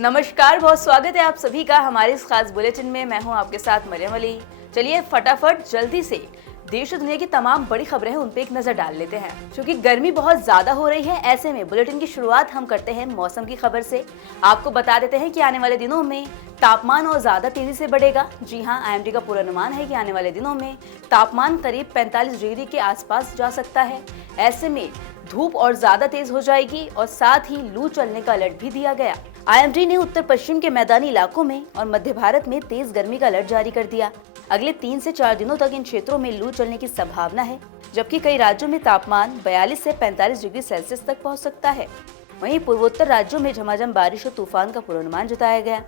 नमस्कार, बहुत स्वागत है आप सभी का हमारे इस खास बुलेटिन में। मैं हूं आपके साथ मरियम अली। चलिए फटाफट जल्दी से देश और दुनिया की तमाम बड़ी खबरें हैं उन पे एक नजर डाल लेते हैं। क्योंकि गर्मी बहुत ज्यादा हो रही है, ऐसे में बुलेटिन की शुरुआत हम करते हैं मौसम की खबर से। आपको बता देते हैं कि आने वाले दिनों में तापमान और ज्यादा तेजी से बढ़ेगा। जी हां, IMD का पूर्वानुमान है कि आने वाले दिनों में तापमान करीब 45 डिग्री के आसपास जा सकता है। ऐसे में धूप और ज्यादा तेज हो जाएगी और साथ ही लू चलने का अलर्ट भी दिया गया। IMD ने उत्तर पश्चिम के मैदानी इलाकों में और मध्य भारत में तेज गर्मी का अलर्ट जारी कर दिया। अगले 3 से 4 दिनों तक इन क्षेत्रों में लू चलने की संभावना है, जबकि कई राज्यों में तापमान 42 से 45 डिग्री सेल्सियस तक पहुंच सकता है। वहीं पूर्वोत्तर राज्यों में झमाझम बारिश और तूफान का पूर्वानुमान जताया गया।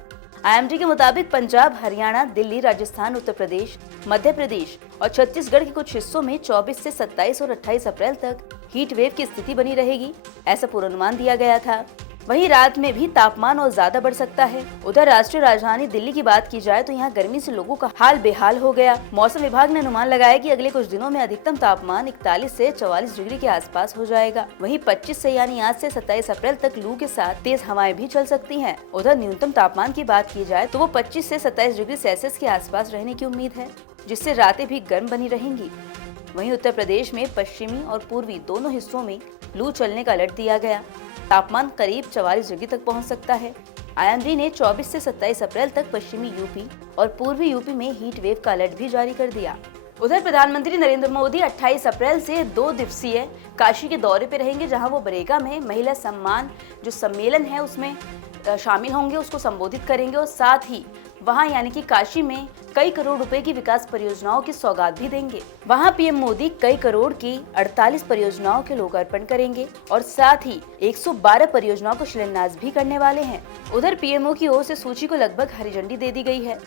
IMD के मुताबिक पंजाब, हरियाणा, दिल्ली, राजस्थान, उत्तर प्रदेश, मध्य प्रदेश और छत्तीसगढ़ के कुछ हिस्सों में 24 से 27 और 28 अप्रैल तक हीट वेव की स्थिति बनी रहेगी, ऐसा पूर्वानुमान दिया गया था। वहीं रात में भी तापमान और ज्यादा बढ़ सकता है। उधर राष्ट्रीय राजधानी दिल्ली की बात की जाए तो यहाँ गर्मी से लोगों का हाल बेहाल हो गया। मौसम विभाग ने अनुमान लगाया कि अगले कुछ दिनों में अधिकतम तापमान 41 से 44 डिग्री के आसपास हो जाएगा। वहीं 25 से यानी आज से 27 अप्रैल तक लू के साथ तेज हवाएं भी चल सकती हैं। उधर न्यूनतम तापमान की बात की जाए तो वो 25 से 27 डिग्री सेल्सियस के आसपास रहने की उम्मीद है, जिससे रातें भी गर्म बनी रहेंगी। वहीं उत्तर प्रदेश में पश्चिमी और पूर्वी दोनों हिस्सों में लू चलने का अलर्ट दिया गया। तापमान करीब 44 डिग्री तक पहुंच सकता है। IMD ने 24 से 27 अप्रैल तक पश्चिमी यूपी और पूर्वी यूपी में हीट वेव का अलर्ट भी जारी कर दिया। उधर प्रधानमंत्री नरेंद्र मोदी 28 अप्रैल से 2 दिवसीय काशी के दौरे पे रहेंगे, जहां वो बरेगा में महिला सम्मान जो सम्मेलन है उसमें शामिल होंगे, उसको संबोधित करेंगे और साथ ही वहां यानी कि काशी में कई करोड़ रुपए की विकास परियोजनाओं की सौगात भी देंगे। वहां PM मोदी कई करोड़ की 48 परियोजनाओं के लोकार्पण करेंगे और साथ ही 112 परियोजनाओं को शिलान्यास भी करने वाले हैं। उधर PMO की ओर से सूची को लगभग हरी झंडी दे दी गई है।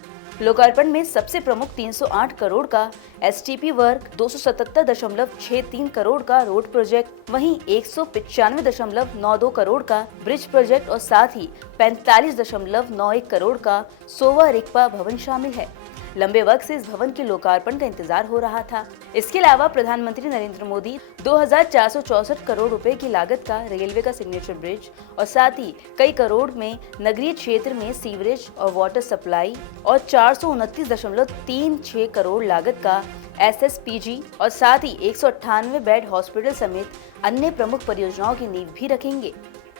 लोकार्पण में सबसे प्रमुख 308 करोड़ का STP वर्क, 277.63 करोड़ का रोड प्रोजेक्ट, वहीं 195.92 करोड़ का ब्रिज प्रोजेक्ट और साथ ही 45.91 करोड़ का सोवा रिक्पा भवन शामिल है। लंबे वक्त से इस भवन के लोकार्पण का इंतजार हो रहा था। इसके अलावा प्रधानमंत्री नरेंद्र मोदी 2464 करोड़ रुपए की लागत का रेलवे का सिग्नेचर ब्रिज और साथ ही कई करोड़ में नगरीय क्षेत्र में सीवरेज और वाटर सप्लाई और 429.36 करोड़ लागत का SSPG और साथ ही 198 बेड हॉस्पिटल समेत अन्य प्रमुख परियोजनाओं की नींव भी रखेंगे।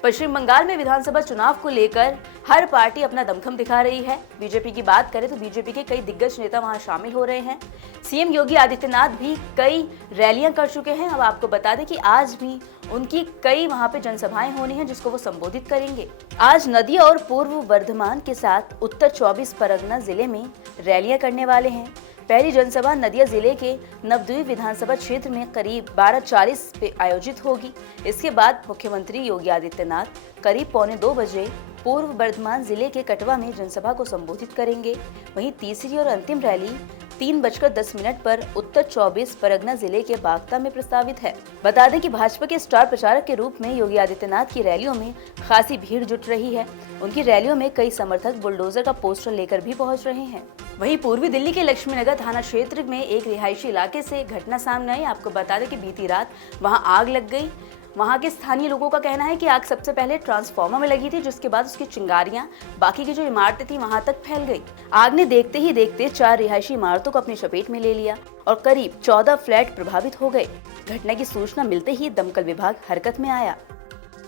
पश्चिम बंगाल में विधानसभा चुनाव को लेकर हर पार्टी अपना दमखम दिखा रही है। बीजेपी की बात करें तो बीजेपी के कई दिग्गज नेता वहां शामिल हो रहे हैं। CM योगी आदित्यनाथ भी कई रैलियां कर चुके हैं। अब आपको बता दें कि आज भी उनकी कई वहां पे जनसभाएं होनी है, जिसको वो संबोधित करेंगे। आज नदिया और पूर्व वर्धमान के साथ उत्तर 24 परगना जिले में रैलियां करने वाले हैं। पहली जनसभा नदिया जिले के नवद्वीप विधानसभा क्षेत्र में करीब 12:40 पे आयोजित होगी। इसके बाद मुख्यमंत्री योगी आदित्यनाथ करीब 1:45 बजे पूर्व वर्धमान जिले के कटवा में जनसभा को संबोधित करेंगे। वहीं तीसरी और अंतिम रैली 3:10 पर उत्तर 24 परगना जिले के बागता में प्रस्तावित है। बता दें कि भाजपा के स्टार प्रचारक के रूप में योगी आदित्यनाथ की रैलियों में खासी भीड़ जुट रही है। उनकी रैलियों में कई समर्थक बुलडोजर का पोस्टर लेकर भी पहुंच रहे हैं। वहीं पूर्वी दिल्ली के लक्ष्मीनगर थाना क्षेत्र में एक रिहायशी इलाके से घटना सामने आई। आपको बता दें कि बीती रात वहां आग लग गई। वहां के स्थानीय लोगों का कहना है कि आग सबसे पहले ट्रांसफार्मर में लगी थी, जिसके बाद उसकी चिंगारियां बाकी की जो इमारतें थी वहां तक फैल गई। आग ने देखते ही देखते 4 रिहायशी इमारतों को अपनी चपेट में ले लिया और करीब 14 फ्लैट प्रभावित हो गए। घटना की सूचना मिलते ही दमकल विभाग हरकत में आया।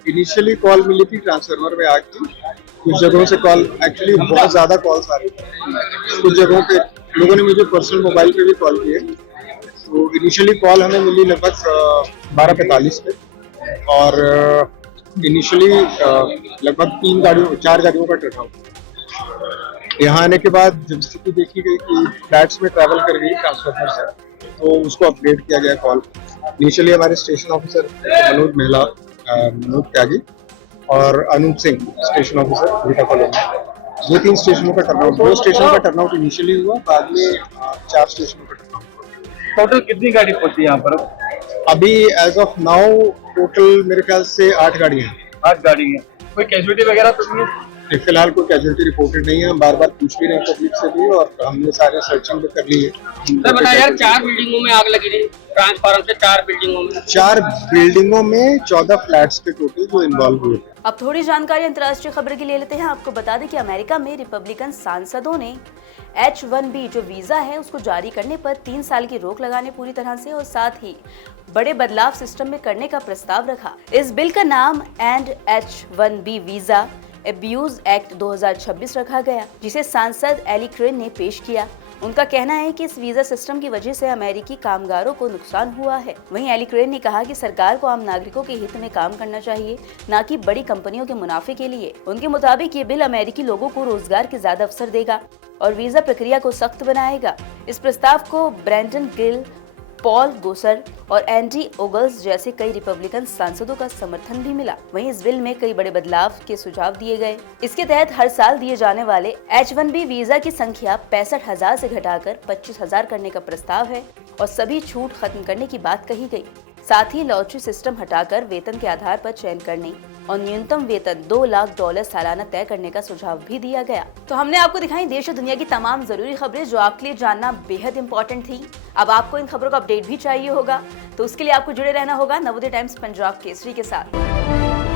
इनिशियली कॉल मिली थी ट्रांसफार्मर में आग की। कुछ जगहों से कॉल, एक्चुअली बहुत ज्यादा कॉल्स आ रही थी। कुछ जगहों पे लोगों ने मुझे पर्सनल मोबाइल पे भी कॉल किए। तो इनिशियली कॉल हमें मिली लगभग 12:45 पे और इनिशियली लगभग 4 गाड़ियों का टकराव। यहाँ आने के बाद जब स्थिति देखी गई कि फ्लैट्स में ट्रैवल कर गई ट्रांसफार्मर से, तो उसको अपग्रेड किया गया कॉल। इनिशियली हमारे स्टेशन ऑफिसर मनोज त्यागी और Anup Singh station officer Geeta colony, 2-3 स्टेशनों का टर्नआउट, 2 स्टेशन का टर्नआउट इनिशियली हुआ, बाद में 4 स्टेशनों का टर्नआउट। टोटल कितनी गाड़ी पहुंची यहाँ पर? अभी एज ऑफ नाउ टोटल मेरे ख्याल से 8 गाड़ियाँ हैं। 8 गाड़ी है। कोई कैजुअलिटी वगैरह तो नहीं है? फिलहाल कोई कैजुअलिटी रिपोर्टेड नहीं है। हम बार बार पूछ भी रहे हैं पब्लिक से भी और हमने सारे सर्चिंग भी कर ली है। सर बताया यार 4 बिल्डिंगों में आग लगी थी, ट्रांसफार्मर से 4 बिल्डिंगों में 4 बिल्डिंगों में 14 फ्लैट्स के टोटल जो इन्वॉल्व हुए थे। अब थोड़ी जानकारी अंतर्राष्ट्रीय खबर की ले लेते हैं। आपको बता दें कि अमेरिका में रिपब्लिकन सांसदों ने H-1B जो वीजा है उसको जारी करने पर 3 साल की रोक लगाने पूरी तरह से और साथ ही बड़े बदलाव सिस्टम में करने का प्रस्ताव रखा। इस बिल का नाम and H-1B visa abuse act 2026 रखा गया, जिसे सांसद एली क्रेन ने पेश किया। उनका कहना है कि इस वीजा सिस्टम की वजह से अमेरिकी कामगारों को नुकसान हुआ है। वहीं एली क्रेन ने कहा कि सरकार को आम नागरिकों के हित में काम करना चाहिए, न कि बड़ी कंपनियों के मुनाफे के लिए। उनके मुताबिक ये बिल अमेरिकी लोगों को रोजगार के ज्यादा अवसर देगा और वीजा प्रक्रिया को सख्त बनाएगा। इस प्रस्ताव को ब्रेंडन गिल, पॉल गोसर और एंडी ओगल्स जैसे कई रिपब्लिकन सांसदों का समर्थन भी मिला। वहीं इस बिल में कई बड़े बदलाव के सुझाव दिए गए। इसके तहत हर साल दिए जाने वाले H-1B वीजा की संख्या 65,000 से घटाकर 25,000 करने का प्रस्ताव है और सभी छूट खत्म करने की बात कही गई। साथ ही लॉटरी सिस्टम हटाकर वेतन के आधार पर चयन करने और न्यूनतम वेतन $2 लाख सालाना तय करने का सुझाव भी दिया गया। तो हमने आपको दिखाई देश और दुनिया की तमाम जरूरी खबरें जो आपके लिए जानना बेहद इंपॉर्टेंट थी। अब आपको इन खबरों का अपडेट भी चाहिए होगा तो उसके लिए आपको जुड़े रहना होगा नवोदय टाइम्स पंजाब केसरी के साथ।